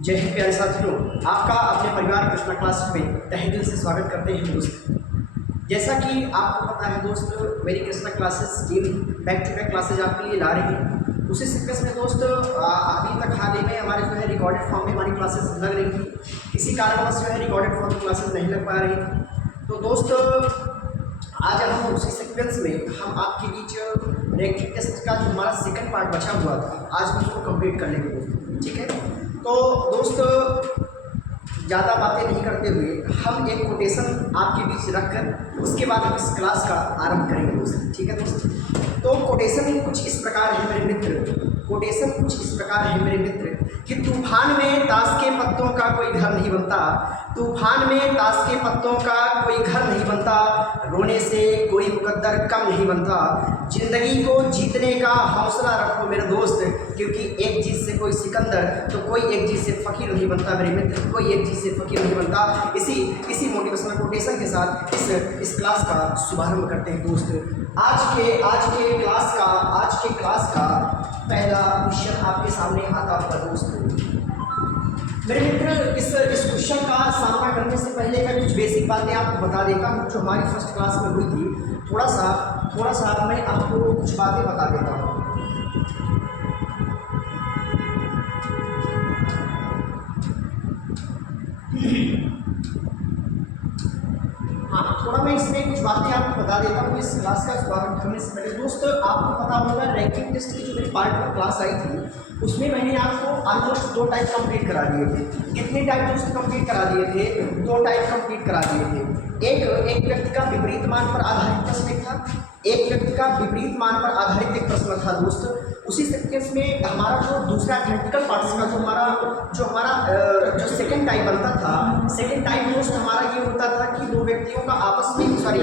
जय हिंद प्यारे साथियों, आपका अपने परिवार कृष्णा क्लास में तहे दिल से स्वागत करते हैं दोस्त। जैसा कि आपको पता है दोस्त, मेरी Krishna classes team back to back classes आपके लिए ला रही है। उसी सीक्वेंस में दोस्त अभी तक हाल ही में हमारे जो है रिकॉर्डेड फॉर्म में हमारी क्लासेस लग रही थी। किसी कारणवश जो है रिकॉर्डेड फॉर्म में क्लासेस नहीं लग पा रही थी। तो दोस्त आज हम उसी सीक्वेंस में हम आपके बीच रैंकिंग टेस्ट का जो हमारा सेकंड पार्ट बचा हुआ था, आज हम उसको कंप्लीट कर लेंगे दोस्त। ठीक है, तो दोस्त ज़्यादा बातें नहीं करते हुए हम एक कोटेशन आपके बीच रखकर उसके बाद हम इस क्लास का आरंभ करेंगे दोस्त। ठीक है दोस्त, तो कोटेशन कुछ इस प्रकार है मेरे मित्र, कोटेशन कुछ इस प्रकार है मेरे मित्र कि तूफान में ताश के पत्तों का कोई घर नहीं बनता, तूफान में ताश के पत्तों का कोई घर नहीं बनता, रोने से कोई मुकद्दर कम नहीं बनता, जिंदगी को जीतने का हौसला रखो मेरे दोस्त, क्योंकि एक जीत से कोई सिकंदर तो कोई एक जीत से फ़कीर नहीं बनता मेरे मित्र, कोई एक जीत से फ़कीर नहीं बनता। इसी मोटिवेशनल कोटेशन के साथ इस क्लास का शुभारंभ करते हैं दोस्त। आज के क्लास का पहला क्वेश्चन आपके सामने आता हुआ दोस्त। मेरे मित्र, इस क्वेश्चन का सामना करने से पहले मैं कुछ बेसिक बातें आपको बता देता हूँ जो हमारी फर्स्ट क्लास में हुई थी। थोड़ा सा मैं आपको कुछ बातें बता देता हूँ। हाँ, थोड़ा मैं इसमें कुछ बातें आपको बता देता हूँ इस क्लास का शुभारंभ करने से पहले। दोस्त आपको पता होगा रैंकिंग टेस्ट की जो मेरी पार्ट 1 क्लास आई थी उसमें मैंने आपको ऑलमोस्ट 2 टाइप कंप्लीट करा दिए थे। कितने टाइप दोस्त कंप्लीट करा दिए थे? 2 टाइप कंप्लीट करा दिए थे। एक व्यक्ति का विपरीत मान पर आधारित प्रश्न था, एक व्यक्ति का विपरीत मान पर आधारित एक प्रश्न था दोस्त। उसी सीक्वेंस में हमारा जो दूसरा थ्योरेटिकल पार्ट्स का जो हमारा सेकंड टाइप बनता था, सेकंड टाइप दोस्त हमारा ये होता था कि दो व्यक्तियों का आपस में थर्ड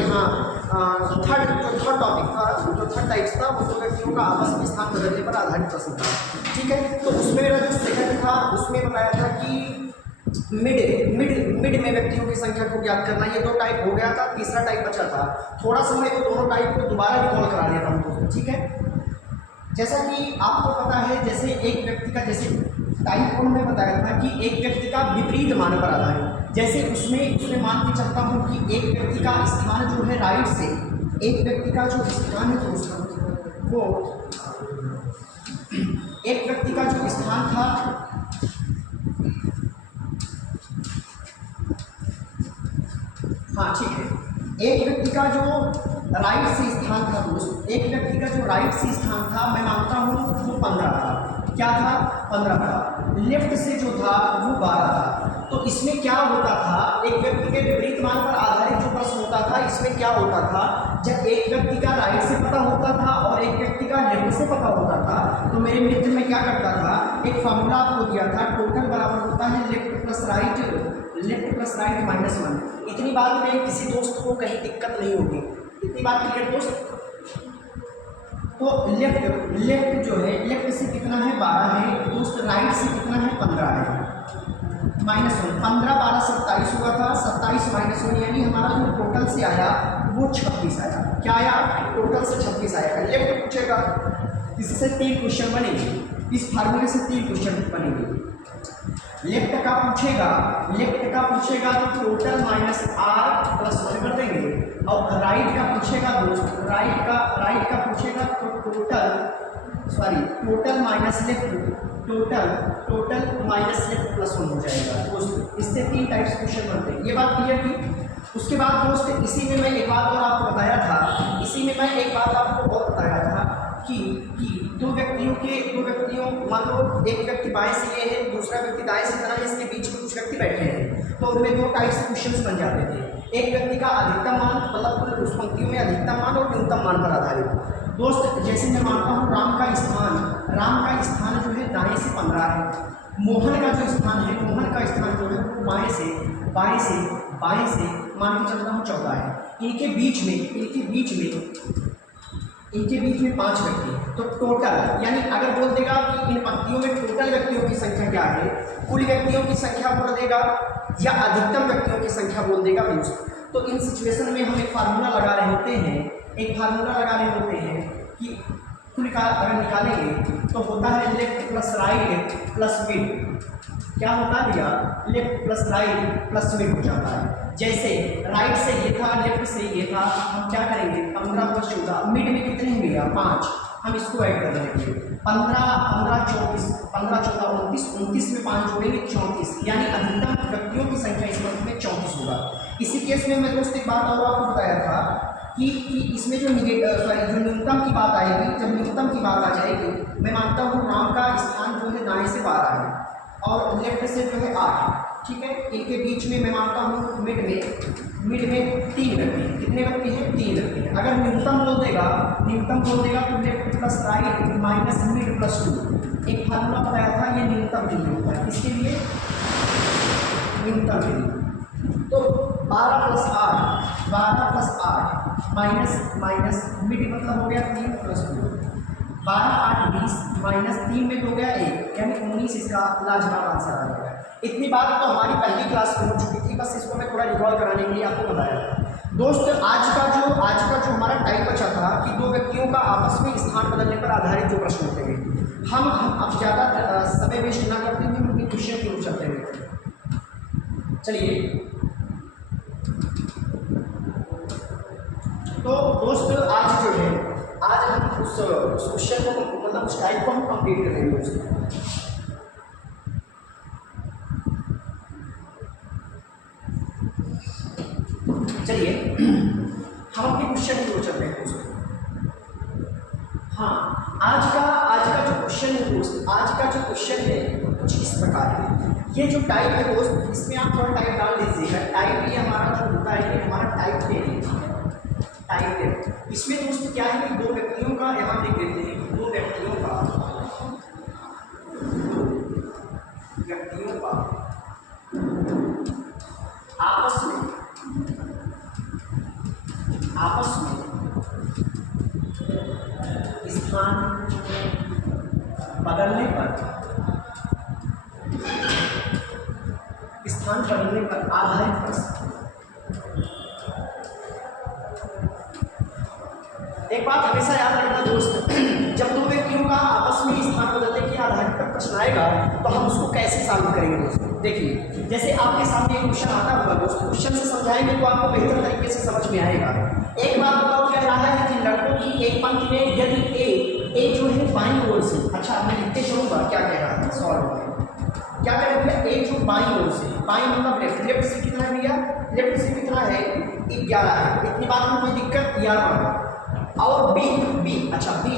टॉपिक था, जो थर्ड टाइप्स था वो दो व्यक्तियों का आपस में स्थान बदलने पर आधारित प्रश्न था। ठीक है, तो उसमें मेरा जो सेकंड था उसमें बताया था कि मिड में व्यक्तियों की संख्या को ज्ञात करना। ये 2 टाइप हो गया था, तीसरा टाइप बचा था। थोड़ा सा मैं दोनों टाइप को दोबारा रिकॉल करा देता हूँ दोस्तों। ठीक है, जैसा कि आपको पता है, जैसे एक व्यक्ति का जैसे टाइप 1 में बताया था कि एक व्यक्ति का विपरीत मान पर आधारित, जैसे उसमें मान के चलता हूँ कि एक व्यक्ति का स्थान जो है राइट से, एक व्यक्ति का जो स्थान है दोस्तों वो एक व्यक्ति का जो स्थान था हाँ ठीक है, एक व्यक्ति का जो राइट से स्थान था दोस्त, एक व्यक्ति का जो राइट से स्थान था मैं मानता हूँ वो 15 था। क्या था? 15 था। लेफ्ट से जो था वो 12 था। तो इसमें क्या होता था, एक व्यक्ति के विपरीत मान पर आधारित जो प्रश्न होता था, इसमें क्या होता था, जब एक व्यक्ति का राइट से पता होता था और एक व्यक्ति का लेफ्ट से पता होता था, तो मेरे मित्र में क्या करता था, एक फॉर्मूला आपको दिया था, टोटल बराबर होता है लेफ्ट प्लस राइट माइनस 1। इतनी बात में किसी दोस्त को कहीं दिक्कत नहीं होगी, इतनी बात क्लियर दोस्त। तो लेफ्ट जो है, लेफ्ट से कितना है 12 है दोस्त, राइट से कितना है 15 है, माइनस 1। 15 12 27 हुआ था, 27 माइनस 1 यानी हमारा जो टोटल से आया वो 26 आया। क्या आया? टोटल से 26 आएगा। लेफ्ट पूछेगा, इससे 3 क्वेश्चन बनेंगे, इस फार्मूले से 3 क्वेश्चन बनेंगे। लेफ्ट का पूछेगा तो टोटल माइनस r प्लस 1 कर देंगे, और राइट का पूछेगा दोस्त, राइट का पूछेगा तो total minus left, total minus left plus 1 हो जाएगा दोस्त। इससे 3 टाइप्स क्वेश्चन बनते हैं। ये बात क्लियर थी। उसके बाद दोस्त इसी में मैं एक बात और आपको बताया था कि दो व्यक्तियों मान लो एक व्यक्ति बाएं से ये है, दूसरा व्यक्ति दाएं से तरह, इसके बीच में कुछ व्यक्ति बैठे हैं, तो उनमें 2 टाइप से क्वेश्चंस बन जाते थे। एक व्यक्ति का अधिकतम मान, मतलब उस पंक्तियों में अधिकतम मान और न्यूनतम मान पर आधारित। दोस्त जैसे मैं मानता हूँ राम का स्थान जो है दाएं से 15 है, मोहन का जो स्थान है, मोहन का स्थान जो है वो बाएं से मान के चलता हूँ 14 है। इनके बीच में 5 व्यक्ति हैं। तो टोटल यानी अगर बोल देगा कि इन पंक्तियों में टोटल व्यक्तियों की संख्या क्या है, कुल व्यक्तियों की संख्या बोल देगा या अधिकतम व्यक्तियों की संख्या बोल देगा दोस्त। तो इन सिचुएशन में हम एक फार्मूला लगा रहे होते हैं कि कुल का अगर निकालेंगे तो होता है left plus right plus mid, क्या होता है भैया, left plus right plus mid हो जाता है। जैसे राइट से ये था, लेफ्ट से ये था, हम क्या करेंगे 15 + 14, मिड में कितने हैं भैया 5, हम इसको ऐड कर देंगे 15 15 24, 15 14 29, 29 में 5 जोड़ेंगे 34, यानी अधिकतम व्यक्तियों की संख्या इस वर्ग में 34 होगा। इसी केस में मैं दोस्त एक बात और आपको बताया था कि इसमें जो जो न्यूनतम की बात आएगी, जब न्यूनतम की बात आ जाएगी, मैं मानता हूँ राम का स्थान जो है दाएं से 12 है और लेफ्ट से जो है 8, ठीक है। इनके बीच में मैं मानता हूँ मिड में 3 व्यक्ति हैं। कितने व्यक्ति हैं, 3 व्यक्ति हैं। अगर न्यूनतम बोल देगा तो left plus right minus mid plus 2, एक फार्मूला बताया था, ये न्यूनतम के लिए होता है। इसके लिए न्यूनतम के लिए तो 12 + 8 माइनस मिड मतलब हो गया 3 + 2, 12 8 20 माइनस 3 में हो गया 1, यानी 19 इसका लाजवाब आंसर आ जाएगा। इतनी बात तो हमारी पहली क्लास में हो चुकी थी, बस इसको मैं थोड़ा रिकॉल कराने के लिए आपको बताया। दोस्त आज का जो हमारा टाइम बचा था कि 2 व्यक्तियों का आपस में स्थान बदलने पर आधारित जो प्रश्न होते हैं, हम अब ज़्यादा समय वेस्ट ना करते हुए उनके क्वेश्चन की ओर चलते हैं। चलिए तो दोस्त आज जो है, आज हम उस क्वेश्चन को मतलब उस टाइप को हम कंप्लीट करेंगे दोस्त। चलिए हम अपने क्वेश्चन की ओर चलते हैं दोस्त। हाँ, आज का जो क्वेश्चन है दोस्त, आज का जो क्वेश्चन है कुछ इस प्रकार है। ये जो टाइप है दोस्त, इसमें आप थोड़ा टाइप डाल दीजिएगा। टाइप ये हमारा जो होता है, ये हमारा टाइप है, टाइप है। इसमें दोस्त क्या है कि 2 व्यक्तियों का यहाँ देख लेते हैं कि 2 व्यक्तियों का आपस में स्थान बदलने पर आधारित प्रश्न। एक बात हमेशा याद रखना दोस्त, जब 2 व्यक्तियों का आपस में स्थान बदलने के आधार पर प्रश्न आएगा तो हम उसको कैसे सॉल्व करेंगे दोस्त। देखिए जैसे आपके सामने एक क्वेश्चन आता होगा दोस्त, क्वेश्चन से समझाएंगे तो आपको बेहतर तरीके से समझ में आएगा। एक बात बताओ, कह रहा है कि लड़कों की एक पंक्ति में यदि ए जो है बाईं ओर से, अच्छा मैं लिखते चलूँगा क्या कह रहा है सॉल्व में, क्या करेंगे, ए जो बाईं ओर से, बाईं मतलब लेफ्ट से कितना है भैया, लेफ्ट से कितना है 11 है, इतनी बात में कोई दिक्कत 11। और बी अच्छा बी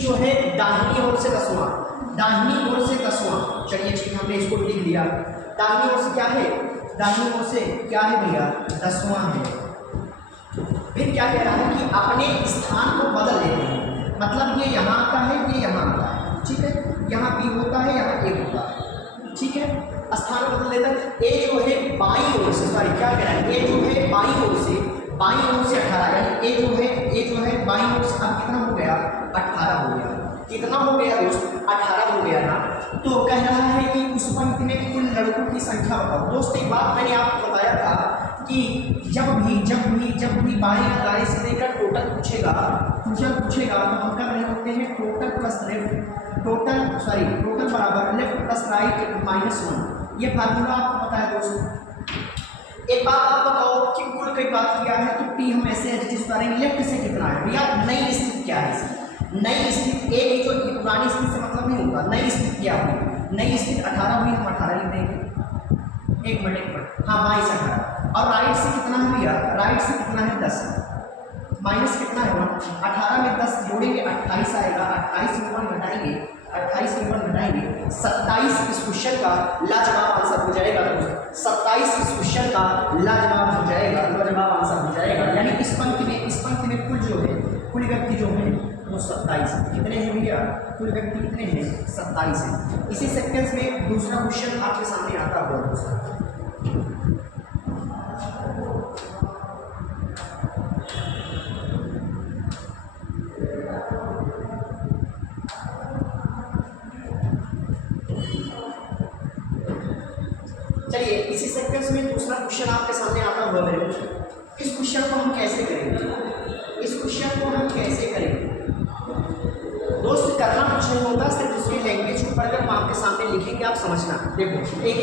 जो है दाहिनी ओर से 10वां, दाहिनी ओर से 10वां। चलिए ठीक, हमने इसको लिख लिया। दाहिनी ओर से क्या है, दाहिनी ओर से क्या है भैया 10वां है। फिर क्या कह रहा है कि अपने स्थान को बदल लेते हैं, मतलब ये यहाँ आता है, ये यहाँ आता है, ठीक है, यहाँ बी होता है, यहाँ ए होता है, ठीक है, स्थान को बदल लेता है। ए जो है बाईं ओर से, सॉरी क्या कह रहा है, ए जो है बाईं ओर से 18, यानी ए जो है बाईं ओर से अब कितना हो गया 18 हो गया। कितना हो गया दोस्त 18 हो गया ना। तो कह रहा है कि उस पंक्ति में कुल लड़कों की संख्या बताओ। दोस्त एक बात मैंने आपको बताया था कि जब भी बाएं या दाएं से लेकर टोटल पूछेगा तो हम कर रहे होते हैं टोटल बराबर लेफ्ट प्लस राइट -1। ये फार्मूला आपको पता है दोस्त। एक बात आप बताओ कि कुल की बात किया है तो टी हम ऐसे एडजस्ट करेंगे, लेफ्ट से कितना है भैया, नई स्थिति क्या है इसकी, नई स्थिति ए की जो पुरानी स्थिति से मतलब नहीं होगा, नई स्थिति क्या हुई, नई स्थिति 18 हुई, हम 18 लिख देंगे। एक मिनट हाँ 22 18। और राइट से कितना है भैया, राइट से कितना है 10, माइनस कितना है 1, 18 में 10 जोड़ेंगे 28 आएगा, 28 में 1 घटाएंगे, 28 में 1 घटाएंगे 27। इस क्वेश्चन का लाजवाब आंसर हो जाएगा। 27 इस क्वेश्चन का लाजवाब हो जाएगा, लाजवाब आंसर हो जाएगा। यानी इस पंक्ति में कुल जो है, कुल व्यक्ति जो है वो 27 कितने हैं भैया, कुल व्यक्ति कितने हैं 27 है। इसी सेक्वेंस में दूसरा क्वेश्चन आपके सामने आता हुआ दोस्तों। चलिए इसी सेक्वेंस में दूसरा क्वेश्चन आपके सामने आता हुआ मेरे को। इस क्वेश्चन को हम कैसे करेंगे, दोस्त करना कुछ नहीं होता, सिर्फ उसकी लैंग्वेज को पढ़कर हम आपके सामने लिखेंगे। समझना। देखो एक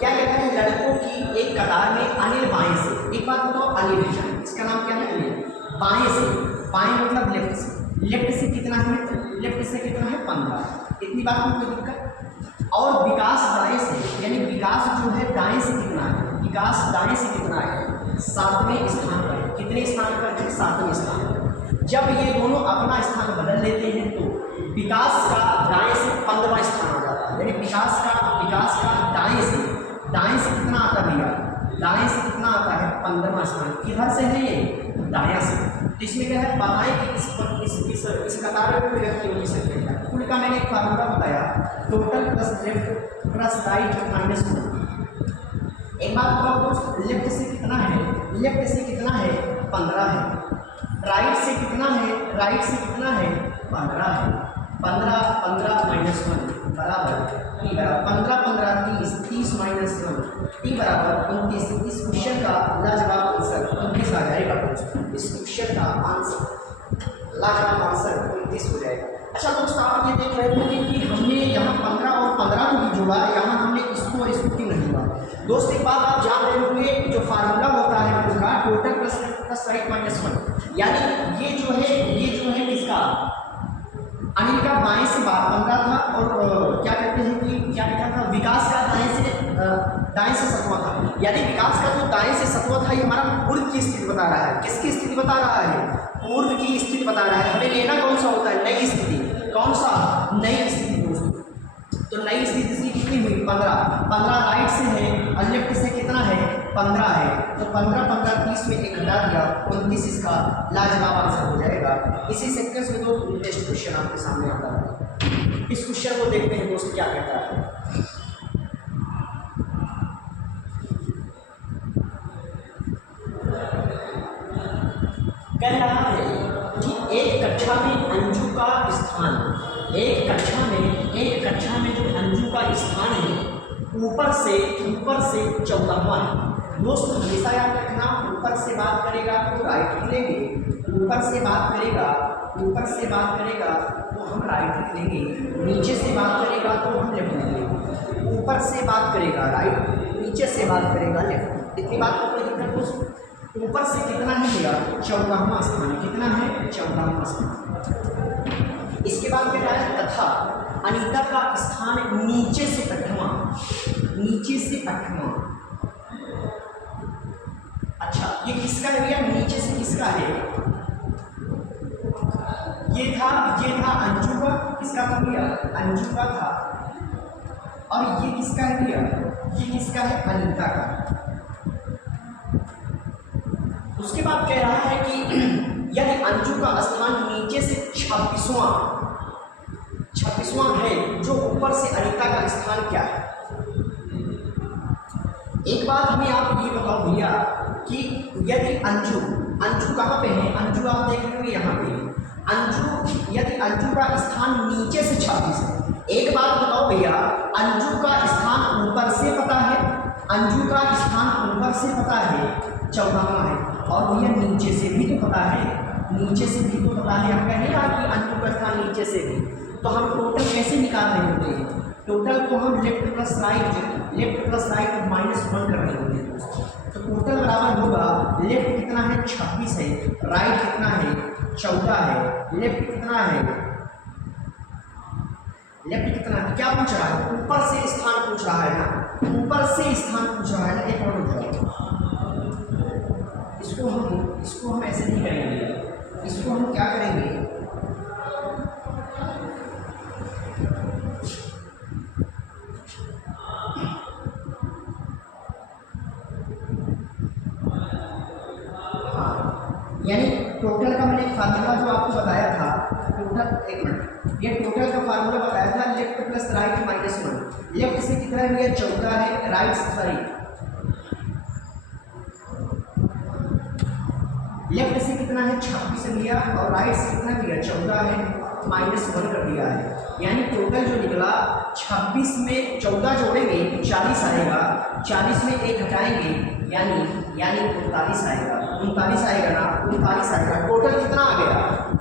क्या कहता है, लड़कों की एक कतार में अनिल बाएं से, एक बात बताओ अनिल है, इसका नाम क्या है अनिल, बाएं से, बाएं मतलब लेफ्ट से, लेफ्ट से कितना है, लेफ्ट से कितना है 15, इतनी बात में कोई दिक्कत। और विकास दाएं से, यानी विकास जो है दाएं से कितना है, विकास दाएं से कितना है 7वें स्थान पर है, कितने स्थान पर है 7वें स्थान पर। जब ये दोनों अपना स्थान बदल लेते हैं तो विकास का दाएं से 15वां स्थान आ जाता है, यानी विकास का दाएं से कितना आता है भैया, दाएं से कितना आता है 15वां स्थान। किधर से है ये, दायां से। तो इसमें क्या है, बताएं कि इस कतार में कोई व्यक्ति हो सकते हैं। कुल का मैंने एक फार्मूला बताया, total plus left plus right minus 1। एक बात बताओ दोस्त, लेफ्ट से कितना है, लेफ्ट से कितना है 15 है, राइट से कितना है, राइट से कितना है 15 है, 15 माइनस 1 बराबर 15 15 30, 30 माइनस 1 टी बराबर 29। इस क्वेश्चन का लाजवाब आंसर 29 आ जाएगा दोस्तों, इस क्वेश्चन का आंसर लाजवाब आंसर 29 हो जाएगा। अच्छा दोस्तों, आप ये देख रहे होंगे कि हमने यहाँ 15 और 15 को भी जोड़ा, यहाँ हमने इसको और इसको क्यों नहीं जोड़ा। दोस्त एक बात आप जान रहे होंगे, जो फार्मूला होता है उनका टोटल प्लस राइट माइनस 1, यानी ये जो है किसका, अनिल का बाएं से 15 था, और क्या कहते हैं कि क्या लिखा था, विकास का दाएं से 7वां था, यानी विकास का जो दाएं से 7वां था ये हमारा पूर्व की स्थिति बता रहा है। किसकी स्थिति बता रहा है, पूर्व की स्थिति बता रहा है। हमें लेना कौन सा होता है, नई स्थिति, कौन सा, नई स्थिति दोस्तों। तो नई स्थिति से कितनी हुई 15 राइट से है, और लेफ्ट से कितना है 15 है, तो 15 15 30 में एक हटा दिया, 29 इसका लाजवाब आंसर हो जाएगा। इसी सेक्वेंस में दो टेस्ट क्वेश्चन आपके सामने आता है। इस क्वेश्चन को देखते हैं दोस्त क्या कहता है। कह रहा है कि एक कक्षा में अंजू का स्थान, एक कक्षा में जो अंजू का स्थान है ऊपर से 14वां है। दोस्त हमेशा याद रखना, ऊपर से बात करेगा तो राइट लिख लेंगे, ऊपर से बात करेगा तो हम राइट लिख लेंगे, नीचे से बात करेगा तो हम लेफ्ट लिख लेंगे। ऊपर से बात करेगा राइट, नीचे से बात करेगा लेफ्ट, इतनी बात को कोई दिक्कत दोस्त। ऊपर से कितना है भैया 14वां स्थान, कितना है 14वां स्थान। इसके बाद कह रहा है तथा अनीता का स्थान नीचे से 8वां, नीचे से 8वां। अच्छा ये किसका है भैया, नीचे से किसका है, ये था अंजू का, किसका था भैया, अंजू का था, और ये किसका है भैया, ये किसका है, अनीता का। उसके बाद कह रहा है कि यदि अंजू का स्थान नीचे से 26वां है, जो ऊपर से अनीता का स्थान क्या है। एक बात हमें आप ये बताओ भैया कि यदि अंजू कहाँ पे है, अंजू आप देख रहे हो यहाँ पे, यदि अंजू का स्थान नीचे से 26 है, एक बात बताओ भैया, अंजू का स्थान ऊपर से पता है, अंजू का स्थान ऊपर से पता है 14वां है, और भैया नीचे से भी तो पता है, नीचे से भी तो पता है। हम कहेगा कि अंजू का स्थान नीचे से भी, तो हम टोटल कैसे निकाल रहे होते हैं, टोटल को हम लेफ्ट प्लस राइट माइनस 1 कर रहे होते हैं। तो टोटल बराबर होगा, लेफ्ट कितना है 26 है, राइट कितना है 14 है, लेफ्ट कितना है, क्या पूछ रहा है, ऊपर से स्थान पूछ रहा है ना, ऊपर से स्थान पूछ रहा है ना। एक और इसको हम ऐसे नहीं करेंगे, इसको हम क्या करेंगे, यानी टोटल का मैंने फार्मूला जो आपको बताया था, टोटल एक मिनट, ये टोटल का फार्मूला बताया था left plus right minus 1। Left से कितना है 14 है, राइट से सॉरी लेफ्ट से कितना है 26 लिया, और राइट से कितना लिया 14 है, माइनस 1 कर दिया है। यानी टोटल जो निकला 26 में 14 जोड़ेंगे 40 आएगा, 40 में 1 हटाएंगे यानी 39 आएगा, 39 आएगा ना, 39 आएगा। टोटल कितना आ गया,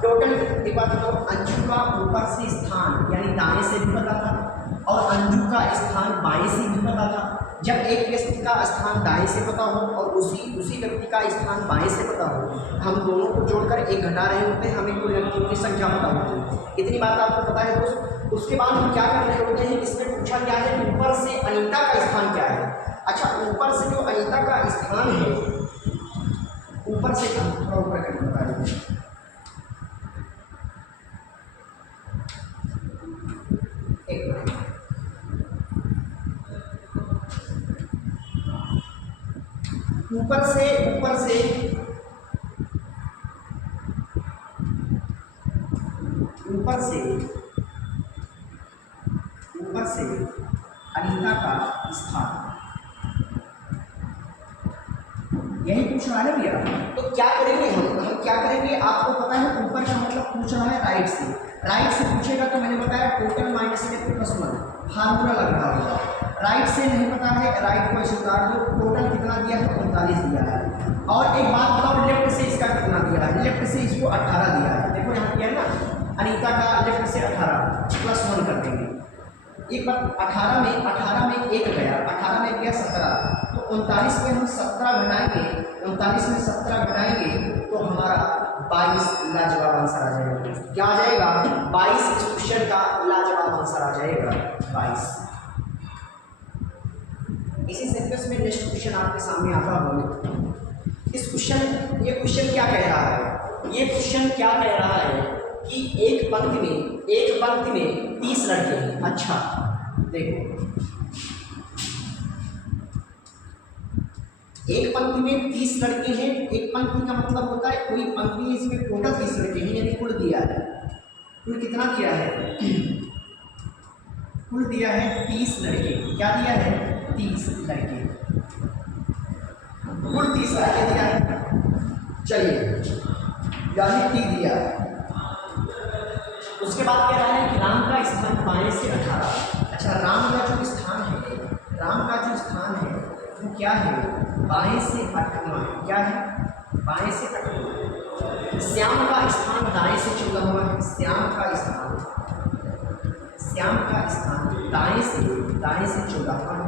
टोटल एक बात तो अंजू का ऊपर से स्थान यानी दाएं से भी पता था, और अंजू का स्थान बाएं से भी पता था। जब एक व्यक्ति का स्थान दाएं से पता हो और उसी व्यक्ति का स्थान बाएं से पता हो, हम दोनों को जोड़कर एक घटा रहे होते हैं, हमें कुल अंकों की संख्या पता होती है। इतनी बात आपको पता है दोस्त। उसके बाद हम क्या कर रहे होते हैं, इसमें पूछा क्या है, ऊपर से अनीता का स्थान क्या है। अच्छा, ऊपर से जो अनीता का स्थान है, ऊपर से थोड़ा ऊपर करके बता दीजिए। एक मिनट, ऊपर से अनीता का स्थान, यही पूछ रहा है भैया। तो क्या करेंगे हम क्या करेंगे, आपको पता है ऊपर का मतलब पूछ रहा है राइट से पूछेगा तो मैंने बताया total minus left plus 1 formula लग रहा होगा। राइट से नहीं पता है, राइट को ऐसे उतार दो, टोटल कितना दिया है, 39 दिया है। और एक बात बताओ, लेफ्ट से इसका कितना दिया है, लेफ्ट से इसको 18 दिया है। देखो यहाँ किया है ना, अनीता का लेफ्ट से 18 प्लस 1 कर देंगे। एक बार 18 में 1 गया, 18 में गया 17, तो 39 में हम 17 घटाएंगे, 39 में 17 घटाएंगे तो हमारा 22 लाजवाब आंसर आ जाएगा। क्या आ जाएगा, 22 इस क्वेश्चन का लाजवाब आंसर आ जाएगा 22। इसी सेंटेंस में नेक्स्ट क्वेश्चन आपके सामने आता होगा। ये क्वेश्चन क्या कह रहा है, ये क्वेश्चन क्या कह रहा है कि एक पंक्ति में 30 लड़के हैं। अच्छा देखो, एक पंक्ति में 30 लड़के हैं। एक पंक्ति का मतलब होता है कोई पंक्ति है इसमें टोटल 30 लड़के हैं, यानी कुल दिया है। कुल कितना दिया है, कुल दिया है 30 लड़के। क्या दिया है, 30 लड़के, कुल 30 लड़के दिया है। चलिए, यानी टी दिया है। उसके बाद कह रहा है कि राम का स्थान बाएं से 18। अच्छा, राम का जो स्थान है वो क्या है, बाएं से 18। क्या है, बाएं से 18। श्याम का स्थान दाएं से 14 है। श्याम का स्थान दाएं से 14 है।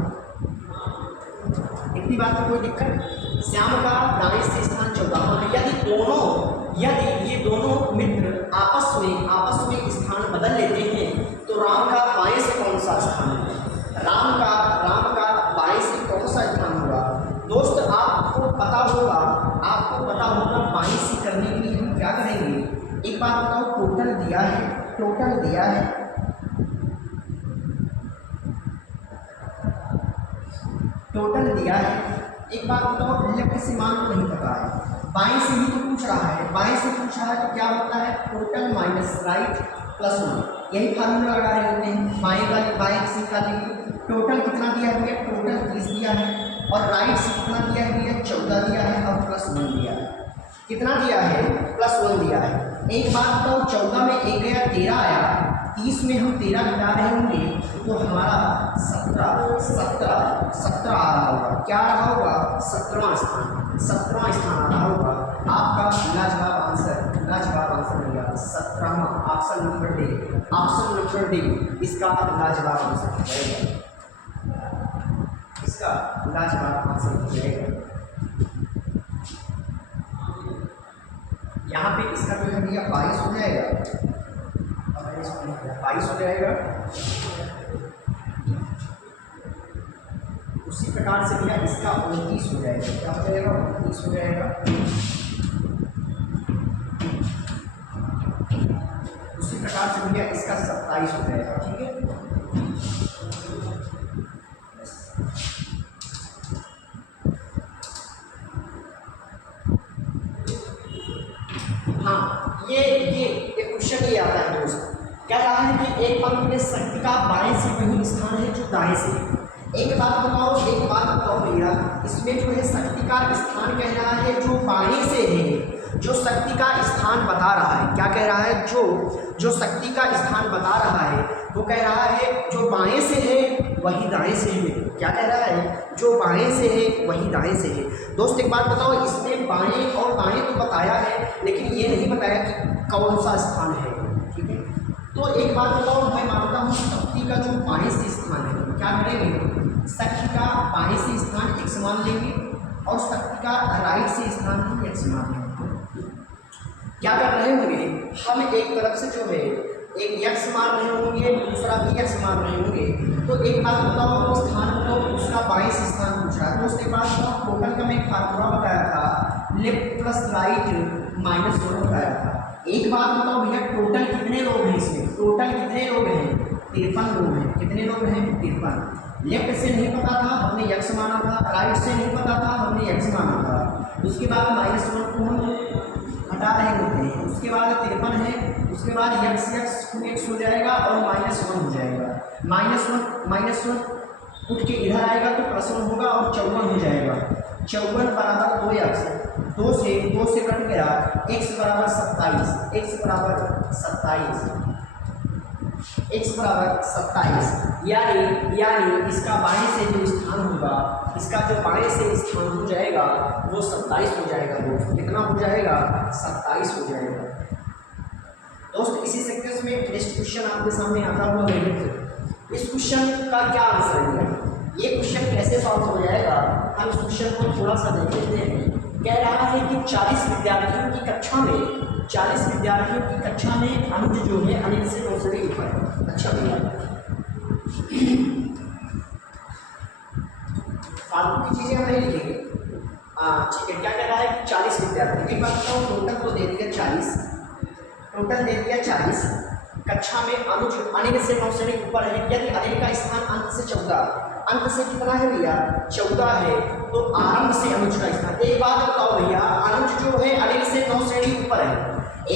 इतनी बात में कोई दिक्कत, श्याम का दाएं से स्थान 14 है। यदि ये दोनों मित्र आपस में स्थान बदल लेते हैं तो राम का बाएं से कौन सा स्थान है, राम का बाएं से कौन सा स्थान होगा। दोस्त आपको पता होगा बाएं से करने के लिए हम क्या करेंगे। एक बात बताओ, टोटल दिया है एक बात बताओ, लेफ्ट से मान को नहीं पता है, बाएं से ही तो पूछ रहा है। तो क्या होता है, टोटल माइनस राइट प्लस 1, यही फार्मूला लगा रहे होते हैं। बाएं से निकालेंगे, टोटल कितना दिया है, टोटल 30 दिया है, और राइट से कितना दिया है, 14 दिया है, और प्लस 1 दिया है। कितना दिया है, प्लस 1 दिया है। एक बात बताओ, 14 में 1 गया, 13 आया, 30 में हम 13 घटा रहे होंगे तो हमारा 17 आ रहा होगा। क्या आ रहा होगा, 17वां स्थान आ रहा होगा। आपका लाजवाब आंसर मिला 17वां, ऑप्शन नंबर डी इसका लाजवाब आंसर हो जाएगा। यहाँ पे इसका जो है भैया 22 हो जाएगा, 22 हो जाएगा। उसी प्रकार से भैया इसका 29 हो जाएगा। क्या हो जाएगा, 29 हो जाएगा। उसी प्रकार से भैया इसका 27 हो जाएगा। ठीक है, हाँ, ये क्वेश्चन ये आता है दोस्त। क्या कहा है कि एक पंक्ति में शक्ति का बाएं से वही स्थान है जो दाएं से है। एक बात बताओ भैया, इसमें जो है शक्ति का स्थान कह रहा है जो बाएं से है, जो शक्ति का स्थान बता रहा है। क्या कह रहा है, जो शक्ति का स्थान बता रहा है वो कह रहा है जो बाएं से है वही दाएं से है। क्या कह रहा है, जो बाएं से है वही दाएं से है। दोस्त एक बात बताओ, इसमें बाएं और दाएं तो बताया है, लेकिन ये नहीं बताया कि कौन सा स्थान है। ठीक है, तो एक बात बताओ, मैं मानता हूँ शक्ति का जो बाएं से और शक्ति का राइट से स्थान हम एक्स मान रहे हैं। क्या कर रहे होंगे हम, एक तरफ से जो है एक यक्स मान रहे होंगे, दूसरा भी यक्स मान रहे होंगे। तो एक बात बताओ, स्थान को उसका बाईस स्थान पूछा है, तो उसके बाद टोटल का मैं फार्मूला बताया था, लेफ्ट प्लस राइट माइनस 1 बताया था। एक बात बताओ भैया, टोटल कितने लोग हैं इसमें, टोटल कितने लोग हैं, 53 लोग हैं। कितने लोग हैं, 53। लेफ्ट से नहीं पता था, हमने यक्स माना था, राइट से नहीं पता था, हमने यक्स माना था। उसके बाद -1 को हम हटा रहे होते हैं, उसके बाद 53 है, उसके बाद यक्स x हो जाएगा और -1 हो जाएगा। -1 उठ के इधर आएगा तो +1 होगा और 54 हो जाएगा। 54 बराबर 2x, 2 से कट गया, x बराबर 27, x बराबर 27। यानी इसका बाएं से जो स्थान होगा, इसका जो बाएं से स्थान हो जाएगा वो 27 हो जाएगा दोस्त। कितना हो जाएगा, 27 हो जाएगा दोस्त। इसी सेक्टर में नेक्स्ट क्वेश्चन आपके सामने आता हुआ है। इस क्वेश्चन का क्या आंसर है, ये क्वेश्चन कैसे सॉल्व हो जाएगा, हम इस क्वेश्चन को थोड़ा सा देख लेते हैं। कह रहा है कि 40 विद्यार्थियों की कक्षा में अनुज जो है अनिल से 9 से ऊपर है। अच्छा भैया, फालतू की चीज़ें हम नहीं लिखेंगे। ठीक है, क्या कह रहा है कि 40 विद्यार्थी, एक बात बताओ, टोटल को दे दिया 40, टोटल दे दिया 40। कक्षा में अनुज अनिल से 9 श्रेणी ऊपर है, यदि अनिल का स्थान अंत से 14, अंत से कितना है भैया, 14 है, तो आरंभ से अनुज का स्थान। एक बात बताओ भैया, अनुज जो है अनिल से 9 श्रेणी ऊपर है।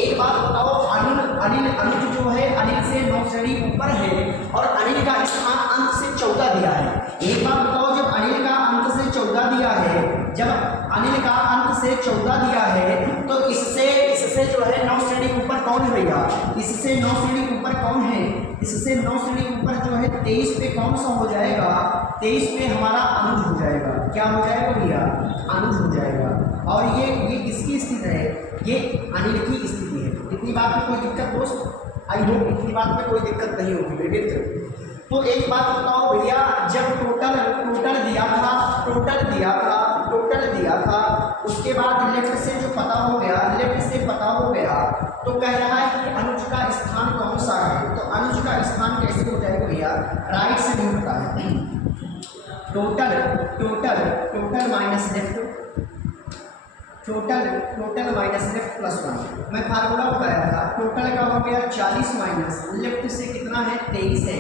एक बात बताओ, अनुज जो है अनिल से 9 श्रेणी ऊपर है और अनिल का स्थान अंत से 14 दिया है। एक बात बताओ, जब अनिल का अंत से 14 दिया है, तो इससे जो है 9 श्रेणी ऊपर कौन है भैया, इससे 9 श्रेणी ऊपर कौन है, इससे 9 श्रेणी ऊपर जो है 23 पे कौन सा हो जाएगा, 23 पे हमारा अनुज हो जाएगा। क्या हो जाएगा भैया, अनुज हो जाएगा। और ये किसकी स्थिति है, ये अनिल की स्थिति है। इतनी बात में कोई दिक्कत दोस्त, आई होप इतनी बात में कोई दिक्कत नहीं होगी मेरे मित्र। तो एक बात बताओ भैया, जब टोटल दिया था, उसके बाद लेफ्ट से जो पता हो गया, तो कह रहा है कि अनुज का स्थान कौन सा है। तो अनुज का स्थान कैसे हो जाएगा भैया, राइट से नहीं पता है। Total minus left, total minus left +1। मैं फार्मूला बताया था, टोटल का हो गया 40 माइनस लेफ्ट से कितना है, 23 है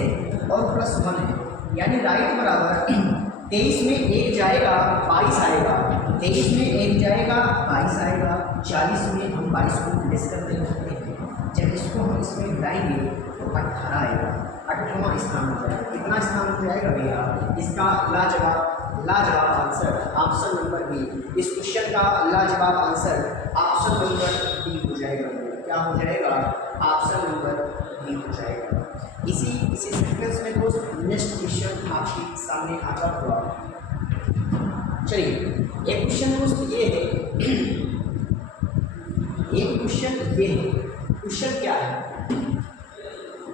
और +1 है, यानी राइट बराबर 23 में 1 जाएगा 22 आएगा, 23 में 1 जाएगा 22 आएगा, 40 में हम 22 को प्लेस कर देंगे। जब इसको हम इसमें मिलाएंगे तो 18 आएगा, 18वां स्थान हो जाएगा। कितना स्थान हो जाएगा भैया, इसका लाजवाब आंसर ऑप्शन नंबर बी। इस क्वेश्चन का लाजवाब आंसर ऑप्शन नंबर बी हो जाएगा। क्या हो जाएगा, ऑप्शन नंबर बी हो जाएगा। इसी सीक्वेंस में दोस्त नेक्स्ट क्वेश्चन आपके सामने आता हुआ, चलिए एक क्वेश्चन दोस्त ये है, क्वेश्चन क्या है,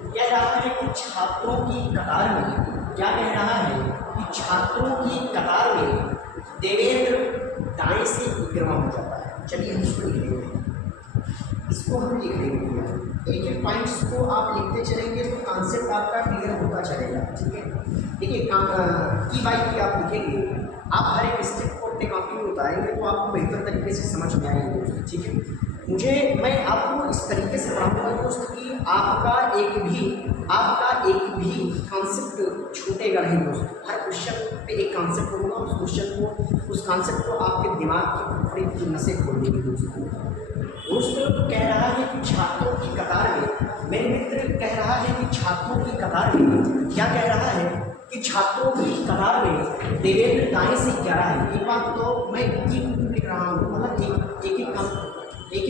कह रहा है कि छात्रों की कतार में, क्या कह रहा है कि छात्रों की कतार में देवेंद्र दाएं से 11वां हो जाता है। चलिए हम इसको लिख लेंगे, इसको हम लिख लेंगे। एक पॉइंट्स को आप लिखते चलेंगे तो कॉन्सेप्ट आपका क्लियर होता चलेगा। ठीक है, देखिए की बाई की आप लिखेंगे, आप हर एक स्टेप को अपने कॉपी में उतारेंगे तो आपको बेहतर तरीके से समझ में आएगी दोस्त। ठीक है, मैं आपको इस तरीके से पढ़ाऊँगा दोस्त कि आपका एक भी कॉन्सेप्ट छूटेगा नहीं दोस्त। हर क्वेश्चन पे एक कॉन्सेप्ट होगा, उस कॉन्सेप्ट को आपके दिमाग की पूरी नसें खोल देगी दोस्त। कह रहा है कि छात्रों की कतार में, मेरे मित्र कह रहा है कि छात्रों की कतार में, क्या कह रहा है कि छात्रों की कतार में देवेंद्र दाएं से 11 है। एक बात तो मैं लिख रहा हूँ, मतलब एक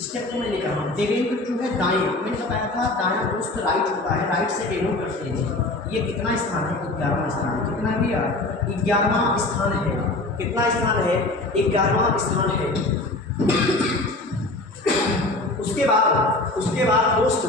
स्टेप में लिख रहा हूँ। देवेंद्र जो है दाएं, मैंने बताया था दायां दोस्त राइट होता है, राइट से डेनोट करते हैं। ये कितना स्थान है, 11वां स्थान है। कितना भैया, 11वां स्थान है। कितना स्थान है, 11वां स्थान है। उसके बाद दोस्त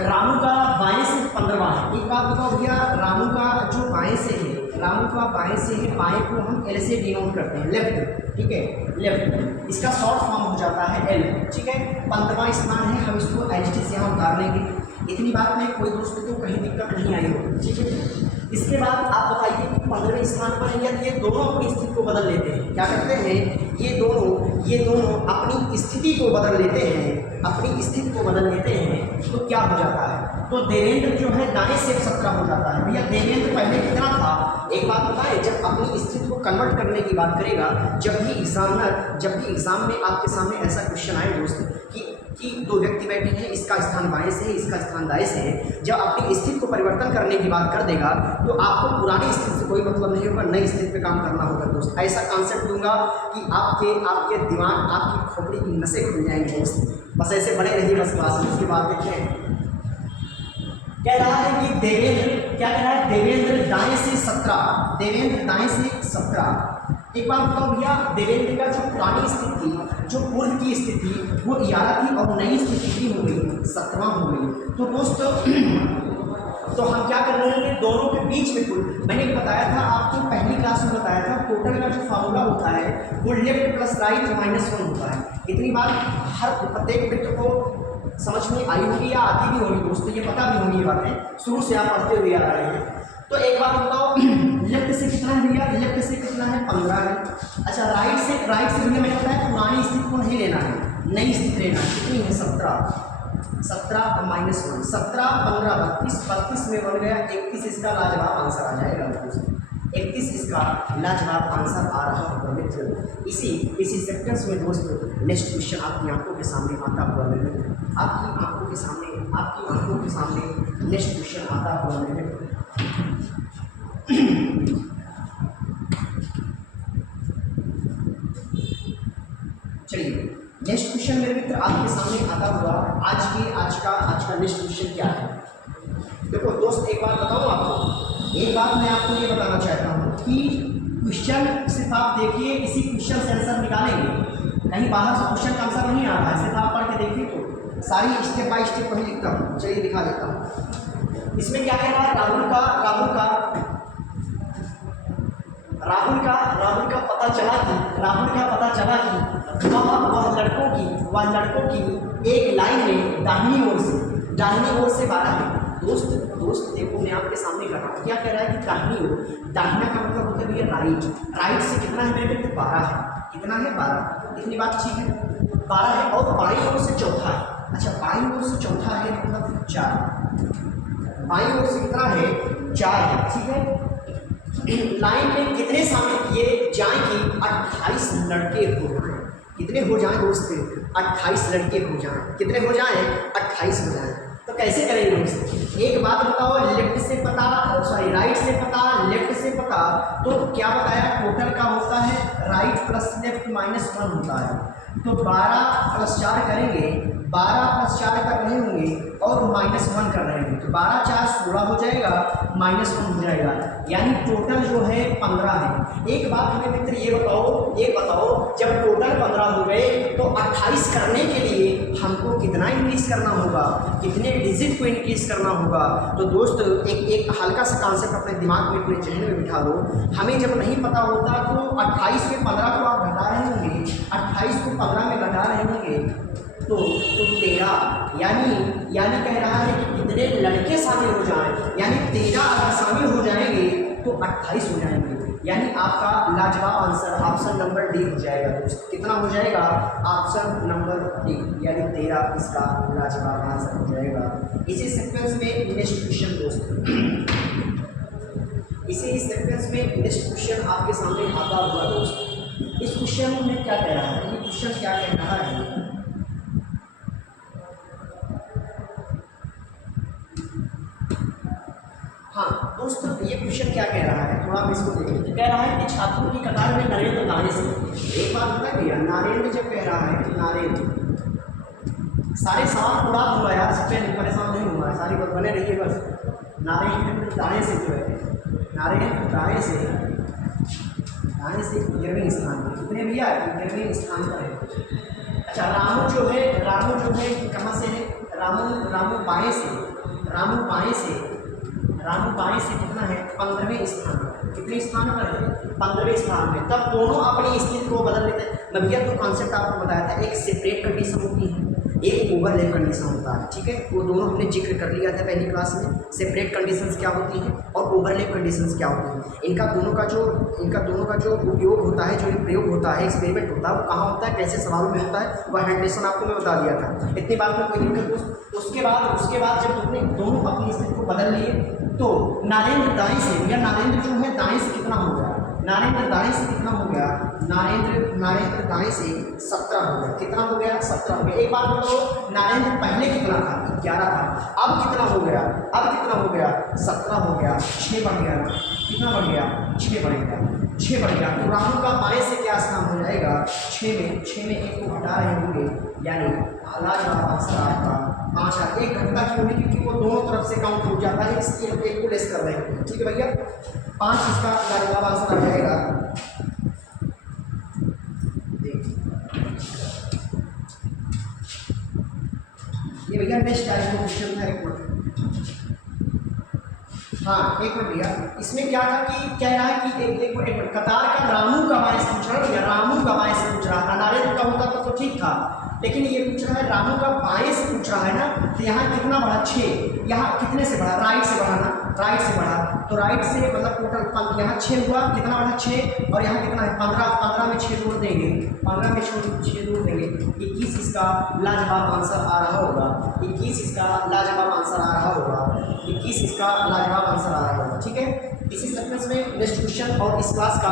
रामू का बाएं से 15वां है। एक बात बताओ भैया, रामू का जो बाएं से है, रामू का बाएं से है, बाएं को हम एल से डिनोट करते हैं, लेफ्ट, ठीक है, लेफ्ट, इसका शॉर्ट फॉर्म हो जाता है एल, ठीक है। 15वां स्थान है, हम इसको एच टी से यहाँ उतार लेंगे। इतनी बात में कोई दोस्त को कहीं दिक्कत नहीं आई हो, ठीक है। इसके बाद आप बताइए कि 15वें स्थान पर यदि ये दोनों अपनी स्थिति को बदल लेते हैं, क्या करते हैं, ये दोनों अपनी स्थिति को बदल लेते हैं, अपनी स्थिति को बदल लेते हैं, तो क्या हो जाता है, तो देवेंद्र जो है दाएं से 17 हो जाता है। भैया देवेंद्र पहले कितना था, एक बात बताएं, जब अपनी स्थिति को कन्वर्ट करने की बात करेगा, जब भी एग्जाम में आपके सामने ऐसा क्वेश्चन आए दोस्त कि दो व्यक्ति बैठे हैं, इसका स्थान बाएं से है, इसका स्थान दाएं से है, जब अपनी स्थिति को परिवर्तन करने की बात कर देगा तो आपको पुरानी स्थिति से कोई मतलब नहीं होगा, नई स्थिति पे काम करना होगा दोस्त। ऐसा कॉन्सेप्ट दूंगा कि आपके दिमाग, आपकी खोपड़ी की नसें खुल जाएंगी दोस्त। बस ऐसे बने रहिए बस क्लास में। उसके बाद देखते हैं, कह रहा है कि देवेंद्र, क्या कह रहा है, देवेंद्र दाएं से 17, देवेंद्र दाएं से 17। एक बात बताओ भैया, देवेंद्र का जो पुरानी स्थिति थी, जो पूर्व की स्थिति वो 11 थी और नई स्थिति की हो गई 17 हो गई। तो दोस्तों तो हम क्या कर रहे हैं, दोनों के बीच में कुल, मैंने बताया था आपको पहली क्लास में बताया था, टोटल का जो फार्मूला होता है वो लेफ्ट प्लस राइट -1 होता है। इतनी बात हर प्रत्येक मित्र को समझ में आई होगी या आती भी होगी दोस्तों, ये पता भी होगी, ये बातें शुरू से आप पढ़ते हुए आ रहे हैं। तो एक बात बताओ, लेफ्ट से कितना है भैया, लेफ्ट से कितना है, 15 है। अच्छा राइट से भैया मैंने बताया पुरानी स्थिति को नहीं लेना है, नई स्थिति लेना है। कितनी है, 17 और -1, 17, 15, 32 में बन गया 31। इसका लाजवाब आंसर आ जाएगा दोस्तों, 31 इसका लाजवाब आंसर आ रहा होगा मित्र। इसी सेक्टर्स में दोस्तों नेक्स्ट क्वेश्चन आपकी आंखों के सामने आता हुआ मित्र, आपकी आंखों के सामने नेक्स्ट क्वेश्चन आता हुआ मित्र। चलिए नेक्स्ट क्वेश्चन मेरे मित्र आपके सामने आता हुआ, आज का नेक्स्ट क्वेश्चन क्या है। देखो दोस्त एक बात बताऊँ आपको, एक बात मैं आपको ये बताना चाहता हूँ कि क्वेश्चन सिर्फ आप देखिए, इसी क्वेश्चन से आंसर निकालेंगे, कहीं बाहर से क्वेश्चन का आंसर नहीं आ रहा है, सिर्फ आप पढ़ के देखिए तो सारी स्टेप बाय स्टेप वही लिखता हूँ। चलिए दिखा देता हूँ। इसमें क्या कह रहा है, राहुल का पता चला कि वह लड़कों की एक लाइन में दाहिनी ओर से 12 है। दोस्त देखो मैं आपके सामने कर रहा हूँ, क्या कह रहा है कि दाहिनी ओर, दाहिना का मतलब होता है राइट से कितना है मेरे मित्र, 12 है। कितना है, 12। इतनी बात ठीक है, 12 है और बाईं ओर से चौथा है। अच्छा बाईं ओर से चौथा है मतलब 4, बाईं ओर से कितना है, 4 है, ठीक है। लाइन में कितने शामिल किए जाएं कि 28 लड़के हो जाएं, कितने हो जाएं दोस्त, 28 लड़के हो जाएं, कितने हो जाएं, 28 हो जाएं। तो कैसे करेंगे दोस्त, एक बात बताओ, राइट से पता, लेफ्ट से पता, तो क्या बताया, टोटल का होता है राइट प्लस लेफ्ट -1 होता है। तो 12 + 4 करेंगे, 12 + 4 कर रहे होंगे और -1 कर रहे होंगे, तो 12 × 4 16 हो जाएगा, -1 हो जाएगा, यानी टोटल जो है 15 है। एक बात हमें मित्र ये बताओ जब टोटल 15 हो गए तो 28 करने के लिए हमको कितना इंक्रीज करना होगा, कितने डिजिट को इंक्रीज करना होगा। तो दोस्त एक हल्का सा कॉन्सेप्ट अपने दिमाग में, अपने जहन में बिठा लो। हमें जब नहीं पता होता तो 28 में 15 को आप घटा रहे होंगे, 28 को 15 में घटा रहे होंगे तो 13, यानी कह रहा है कि कितने लड़के शामिल हो जाएं, यानी 13 अगर शामिल हो जाएंगे तो 28 हो जाएंगे, यानी आपका लाजवाब आंसर ऑप्शन नंबर डी हो जाएगा दोस्त। कितना हो जाएगा, ऑप्शन नंबर डी, यानी 13 इसका लाजवाब आंसर हो जाएगा। इसी सीक्वेंस में नेक्स्ट क्वेश्चन दोस्त, इसी सीक्वेंस में नेक्स्ट क्वेश्चन आपके सामने आता हुआ दोस्त। इस क्वेश्चन में क्या कह रहा है, ये क्वेश्चन क्या कह रहा है, हाँ दोस्तों ये क्वेश्चन क्या कह रहा है, थोड़ा हम इसको देखें। कह रहा है कि छात्रों की कतार में नरेंद्र दाएं से, एक बात बता भैया, नरेंद्र जब कह रहा है कि नरेंद्र, सारे सवाल पूरा दूंगा यार, इस पर परेशान नहीं हुआ है, सारी बात बने रहिए बस। नरेंद्र दाएं से जो है, नरेंद्र दाएं से 11वें स्थान पर, कितने भैया, 11वें स्थान पर है। अच्छा रामू जो है कहाँ से है, रामू बाएं से कितना है, 15वें स्थान पर। कितने स्थान पर है? 15वें स्थान पे। तब दोनों अपनी स्थिति को बदल लेते हैं। मैं भैया तो कॉन्सेप्ट आपको बताया था, एक सेपरेट कंडीशन होती है, एक ओवरलैप कंडीशन होता है, ठीक है। वो दोनों हमने जिक्र कर लिया था पहली क्लास में, सेपरेट कंडीशंस क्या होती हैं और ओवरलैप कंडीशंस क्या होती हैं। इनका दोनों का जो उपयोग होता है, जो प्रयोग होता है, एक्सपेरिमेंट होता है, वो कहाँ होता है, कैसे सवालों में होता है, वह हैंडेसन आपको मैं बता दिया था। इतनी बात में कोई दिक्कत नहीं। उसके बाद जब तुमने दोनों अपनी स्थिति को बदल लिए तो नारेंद्र दाएं से, या नारेंद्र जो है दाएं से कितना हो गया, नारेंद्र दाएं से कितना हो गया, नारेंद्र दाएं से 17 हो गया। कितना हो गया? 17 हो गया। एक बात बताओ, नारेंद्र पहले कितना था? 11 था। अब कितना हो गया? 17 हो गया। 6 बढ़ गया। कितना बढ़ गया? 6 बढ़ गया। तो राहु का बाएं से क्या स्थान हो जाएगा? 6 में एक को हटा रहे होंगे, यानी लाजवाब आंसर आपका 5 आ। एक घंटा क्यों नहीं? क्योंकि वो दोनों तरफ से काउंट हो जाता है, इसलिए हम एक को लेस कर रहे हैं। ठीक है भैया, 5 इसका लाजवाब आंसर आ जाएगा। ये भैया नेक्स्ट टाइप का क्वेश्चन था। एक मिनट, हाँ एक मिनट भैया, इसमें क्या था कि कह रहा है कि एक मिनट, कतार का रामू का बाएं से पूछ रहा है, रामू का बाएं से पूछ रहा था। नारेंद्र का होता तो ठीक था, लेकिन ये पूछ रहा है रामू का बाएं से पूछ रहा है ना, तो यहाँ कितना बढ़ा? 6। यहाँ कितने से बढ़ा? राइट से बढ़ा ना, राइट से बढ़ा। तो राइट से मतलब टोटल यहाँ 6 हुआ। कितना बढ़ा? 6। और यहाँ कितना है? 15 में 6 जोड़ देंगे, 15 में 6 जोड़ देंगे, 21 इसका लाजवाब आंसर आ रहा होगा। 21 इसका लाजवाब आंसर आ रहा होगा। 21 इसका लाजवाब आंसर आ रहा होगा। ठीक है, इसी सर्कल्स में नेक्स्ट क्वेश्चन और इस क्लास का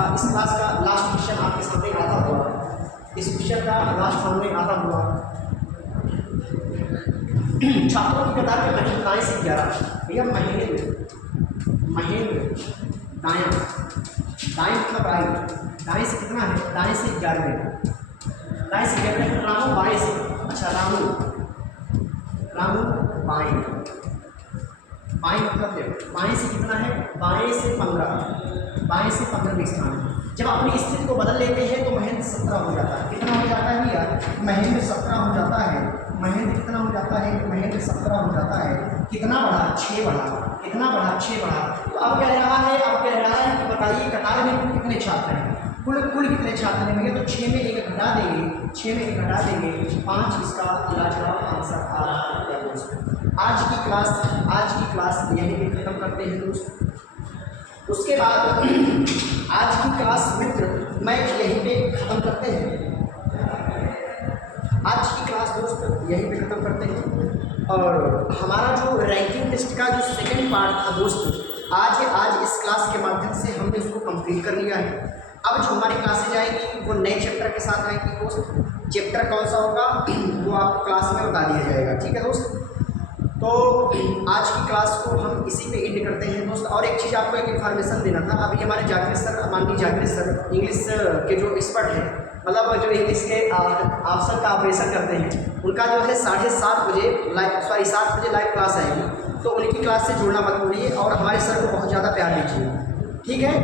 लास्ट क्वेश्चन आपके सामने आता हुआ, इस क्वेश्चन का लास्ट सामने आता हुआ। छात्रों की कतार में महेंद्र दाएं से 11। भैया महेंद्र दायां, दाएं मतलब राइट, दाएं से कितना है? दाएं से 11, दाएं से 11। रामू बाएं से, अच्छा रामू बाएं मतलब बाएं से कितना है? बाएं से 15 स्थान। जब अपनी स्थिति को बदल लेते हैं तो महेंद्र 17 हो जाता है। कितना हो जाता है भैया? महेंद्र 17 हो जाता है। महेंद्र कितना हो जाता है? महेंद्र 17 हो जाता है। कितना बढ़ा? 6 बढ़ा। कितना बढ़ा? 6 बढ़ा। तो अब कह रहा है कि बताइए कतार में कुल कितने छात्र हैं? कुल कितने छात्र हैं भैया? तो 6 में 1 घटा देंगे, 5 इसका लाजवाब आंसर आ रहा है दोस्तों। आज की क्लास यहीं पे खत्म करते हैं दोस्तों। उसके बाद आज की क्लास मित्र मैं यहीं पे ख़त्म करते हैं। आज की क्लास दोस्त यहीं पे ख़त्म करते हैं। और हमारा जो रैंकिंग लिस्ट का जो सेकंड पार्ट था दोस्त, आज इस क्लास के माध्यम से हमने उसको कंप्लीट कर लिया है। अब जो हमारी क्लासेज आएगी वो नए चैप्टर के साथ आएगी दोस्त। चैप्टर कौन सा होगा वो आपको क्लास में बता दिया जाएगा। ठीक है दोस्त, तो आज की क्लास को हम इसी पे एंड करते हैं दोस्त। और एक चीज़ आपको एक इन्फॉर्मेशन देना था। अभी हमारे जागृत सर, माननीय जागृत सर इंग्लिश के जो एक्सपर्ट हैं, मतलब जो इंग्लिश के ऑप्शन का ऑपरेशन करते हैं, उनका जो है 7:30 बजे लाइव क्लास आएगी। तो उनकी क्लास से जुड़ना मत भूलिए और हमारे सर को बहुत ज़्यादा प्यार दीजिए। ठीक है,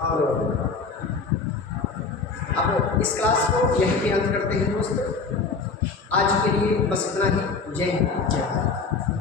और अब इस क्लास को यहीं पे अंत करते हैं दोस्त। आज के लिए बस इतना ही। जय हिंद, जय भारत।